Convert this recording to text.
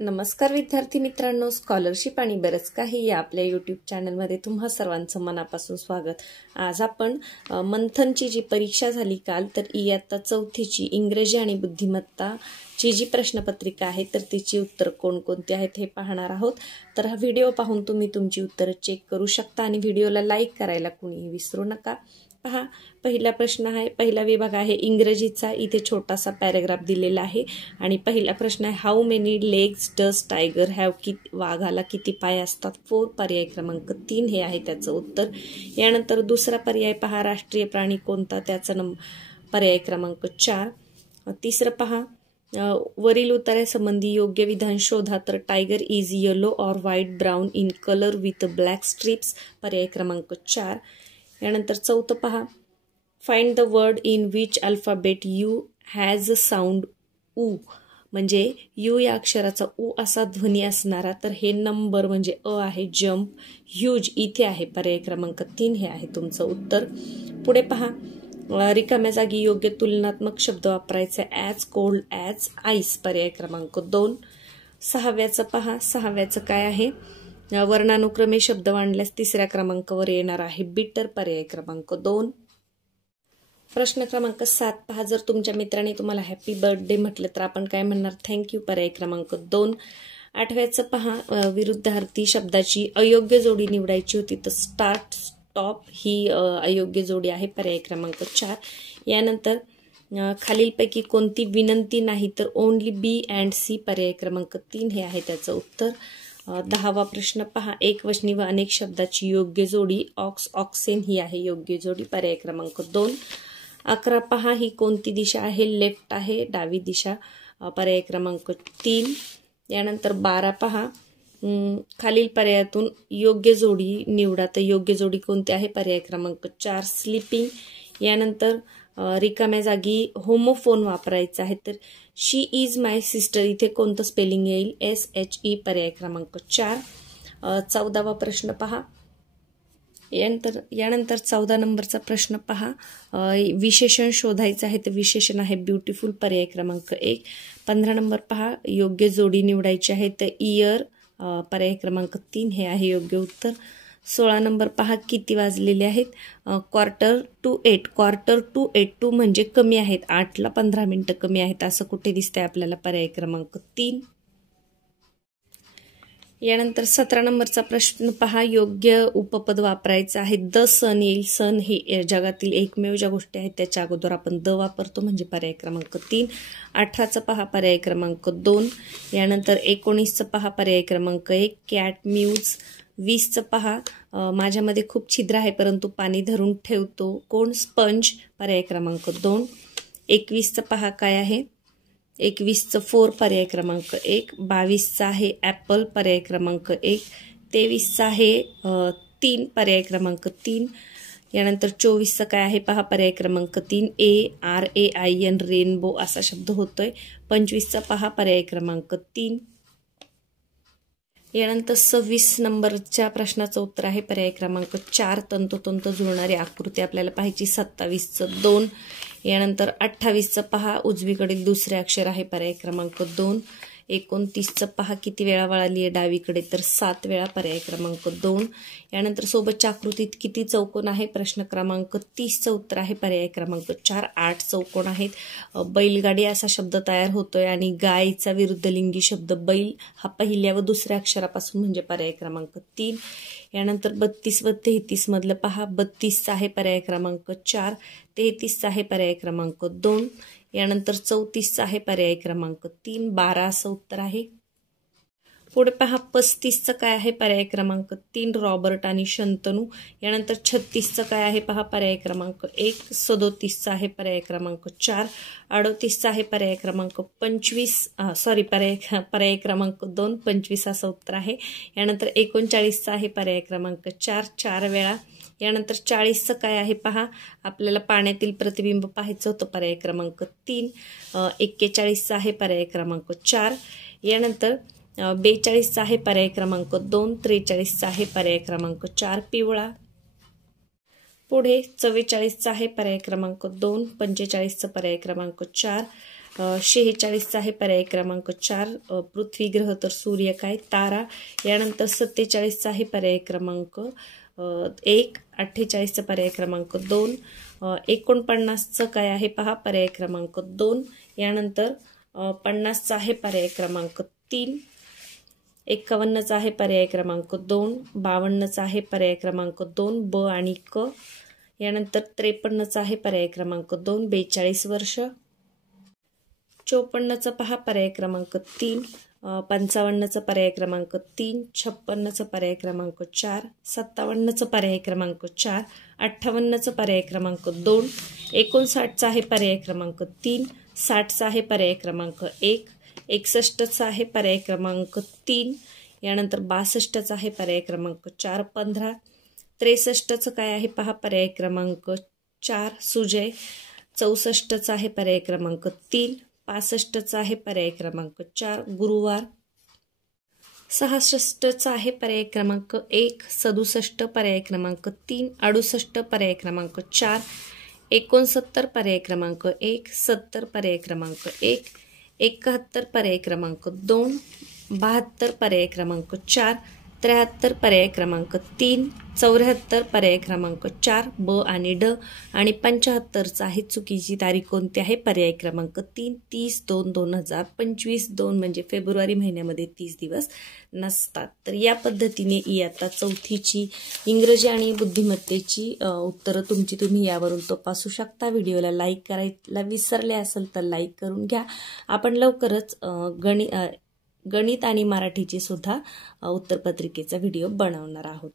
नमस्कार विद्यार्थी मित्रांनो, स्कॉलरशिप आणि बरंच काही या आपल्या यूट्यूब चॅनलमध्ये तुम्हा सर्वांचं मनापासून स्वागत। आज आपण मंथनची जी परीक्षा झाली काल, तर इयत्ता चौथीची इंग्रजी आणि बुद्धिमत्ताची जी प्रश्नपत्रिका आहे तर तिची उत्तर कोणकोणती आहेत हे पाहणार आहोत। तर हा व्हिडिओ पाहून तुम्ही तुमची उत्तरे चेक करू शकता आणि व्हिडिओला लाईक करायला कुणीही विसरू नका। पहा, पहिला प्रश्न आहे, पहिला विभाग आहे इंग्रजीचा। इथे छोटासा पॅराग्राफ दिलेला आहे आणि पहिला प्रश्न आहे, how many legs does tiger have, वाघाला किती पाय असतात? 4, पर्याय क्रमांक 3 हे आहे त्याचं उत्तर। यानंतर दुसरा पर्याय पहा, राष्ट्रीय प्राणी कोणता? त्याचा पर्याय क्रमांक 4। तिसरं पहा, वरील उत्तरासंबंधी योग्य विधान शोधा। तर tiger is yellow or white brown in colour with black stripes, पर्याय क्रमांक 4। यानंतर चौथं पहा, find the word in which alphabet U has sound ऊ, म्हणजे यू या अक्षराचा ऊ असा ध्वनी असणारा, तर हे नंबर म्हणजे अ आहे। जम्प, ह्यूज इथे आहे, पर्याय क्रमांक 3 हे आहे तुमचं उत्तर। पुढे पहा, रिकाम्या जागी योग्य तुलनात्मक शब्द वापरायचे, ॲज कोल्ड ॲज आईस, पर्याय क्रमांक 2। सहाव्याचं पहा, सहाव्याचं काय आहे? वर्णानुक्रमे शब्द मांडल्यास तिसऱ्या क्रमांकावर येणार आहे बिटर, पर्याय क्रमांक 2। प्रश्न क्रमांक 7 पहा, जर तुमच्या मित्राने तुम्हाला हॅपी बर्थडे म्हटलं तर आपण काय म्हणणार? थँक्यू, पर्याय क्रमांक 2। आठव्याचं पहा, विरुद्धार्थी शब्दाची अयोग्य जोडी निवडायची होती, तर स्टार्ट स्टॉप ही अयोग्य जोडी आहे, पर्याय क्रमांक 4। यानंतर खालीलपैकी कोणती विनंती नाही? तर ओनली बी अँड सी, पर्याय क्रमांक 3 हे आहे त्याचं उत्तर। 10वा प्रश्न पहा, एकवचनी व अनेक शब्दाची योग्य जोडी ऑक्स ऑक्सेन ही आहे योग्य जोडी, पर्याय क्रमांक 2। 11 पहा, ही कोणती दिशा आहे? लेफ्ट आहे, डावी दिशा, पर्याय क्रमांक 3। यानंतर 12 पहा, खालील पर्यायातून योग्य जोडी निवडा। तर योग्य जोडी कोणती आहे? पर्याय क्रमांक 4, स्लीपिंग। यानंतर रिकाम्या जागी होमोफोन वापरायचा आहे, तर शी इज माय सिस्टर इथे कोणतं स्पेलिंग येईल? SHE, पर्याय क्रमांक 4। 14वा प्रश्न पहा, यानंतर 14 नंबरचा प्रश्न पहा, विशेषण शोधायचं आहे, तर विशेषण आहे ब्युटिफुल, पर्याय क्रमांक 1। 15 नंबर पहा, योग्य जोडी निवडायची आहे, तर इयर, पर्याय क्रमांक 3 हे आहे योग्य उत्तर। 16 नंबर पहा, किती वाजलेले आहेत? 7:45, 7:45 म्हणजे कमी आहेत, 8ला 15 मिनिटं कमी आहेत असं कुठे दिसतंय आपल्याला? पर्याय क्रमांक 3। यानंतर 17 नंबरचा प्रश्न पहा, योग्य उपपद वापरायचं आहे, द सन येईल। सन ही जगातील एकमेव ज्या गोष्टी आहेत त्याच्या अगोदर आपण द वापरतो, म्हणजे पर्याय क्रमांक 3। 18चं पहा, पर्याय क्रमांक 2। यानंतर 19चं पहा, पर्याय क्रमांक 1, कॅट म्यूज। 20चं पहा, माझ्यामध्ये खूप छिद्र आहे परंतु पाणी धरून ठेवतो, कोण? स्पंज, पर्याय क्रमांक 2। 21चं पहा काय आहे? 21चं 4, पर्याय क्रमांक 1। 22चं आहे ॲपल, पर्याय क्रमांक 1। 23चं आहे 3, पर्याय क्रमांक 3। यानंतर 24चं काय आहे पहा, पर्याय क्रमांक 3, ARAIN, रेनबो असा शब्द होतोय। 25चं पहा, पर्याय क्रमांक 3। यानंतर 26 नंबरच्या प्रश्नाचं उत्तर आहे पर्याय क्रमांक 4, तंतोतंत जुळणारी आकृती आपल्याला पाहायची। 27चं 2। यानंतर 28चं पहा, उजवीकडील दुसरे अक्षर आहे, पर्याय क्रमांक 2। 29चं पहा, किती वेळा वळाली आहे डावीकडे? तर 7 वेळा, पर्याय क्रमांक 2। यानंतर सोबतच्या आकृतीत किती चौकोन आहे? प्रश्न क्रमांक 30चं उत्तर आहे पर्याय क्रमांक 4, 8 चौकोन आहेत। बैलगाडी असा शब्द तयार होतोय आणि गायचा विरुद्धलिंगी शब्द बैल हा पहिल्या व दुसऱ्या अक्षरापासून, म्हणजे पर्याय क्रमांक 3। यानंतर 32 व 33 मधलं पहा, 32चा आहे पर्याय क्रमांक 4, 33चा आहे पर्याय क्रमांक 2। यानंतर 34चा आहे पर्याय क्रमांक 3, 12 असं उत्तर आहे। पुढे पहा, 35चं काय आहे? पर्याय क्रमांक 3, रॉबर्ट आणि शंतनू। यानंतर 36चं काय आहे पहा, पर्याय क्रमांक 1। 37चं आहे पर्याय क्रमांक 4। 38चं आहे पर्याय क्रमांक 25, पर्याय क्रमांक 2, 25 असं उत्तर आहे। यानंतर 39चं आहे पर्याय क्रमांक 4, 4 वेळा। यानंतर 40चं काय आहे पहा, आपल्याला पाण्यातील प्रतिबिंब पाहायचं होतं, पर्याय क्रमांक 3। 41चं आहे पर्याय क्रमांक 4। यानंतर 42चा आहे पर्याय क्रमांक 2, 43चा आहे पर्याय क्रमांक 4, पिवळा। पुढे 44चा आहे पर्याय क्रमांक 2, 45चं पर्याय क्रमांक 4, 46चा आहे पर्याय क्रमांक 4 पृथ्वी, ग्रह तर सूर्य काय, तारा. यानंतर 47चा आहे पर्याय क्रमांक 1, 48चा पर्याय क्रमांक 2, 49चं काय आहे पहा, पर्याय क्रमांक 2. यानंतर 50चा आहे पर्याय क्रमांक 3, 51चा आहे पर्याय क्रमांक 2, 52चा आहे पर्याय क्रमांक 2 ब आणि क. यानंतर 53चा आहे पर्याय क्रमांक 2 42 वर्ष. 54चा पहा पर्याय क्रमांक 3, 55चा पर्याय क्रमांक 3, 56चा पर्याय क्रमांक 4, 57चा पर्याय क्रमांक 4, 58चा पर्याय क्रमांक 2, 59चा आहे पर्याय क्रमांक 3, 60चा आहे पर्याय क्रमांक 1, 61चा आहे पर्याय क्रमांक 3. यानंतर 62चा आहे पर्याय क्रमांक 4 15. 63चं काय आहे पहा, पर्याय क्रमांक 4 सुजय. 64चा आहे पर्याय क्रमांक 3, 65चा आहे पर्याय क्रमांक 4 गुरुवार. 66चा आहे पर्याय क्रमांक 1, 67 पर्याय क्रमांक 3, 68 पर्याय क्रमांक 4, 69 पर्याय क्रमांक 1, 70 पर्याय क्रमांक 1, 71 पर्याय क्रमांक 2, 72 पर्याय क्रमांक 4, 73 पर्याय क्रमांक 3, 74 पर्याय क्रमांक 4 ब आणि ड. आणि 75चा आहे चुकीची तारीख कोणती आहे, पर्याय क्रमांक 3 30/2/2025. 2 म्हणजे फेब्रुवारी महिन्यामध्ये 30 दिवस नसतात. तर या पद्धतीने इयत्ता चौथीची इंग्रजी आणि बुद्धिमत्तेची उत्तरं तुम्ही यावरून तपासू शकता. व्हिडिओला लाईक करायला विसरले असेल तर लाईक करून घ्या. आपण लवकरच गणित आणि मराठीची सुद्धा उत्तरपत्रिकेचा व्हिडिओ बनवणार आहोत.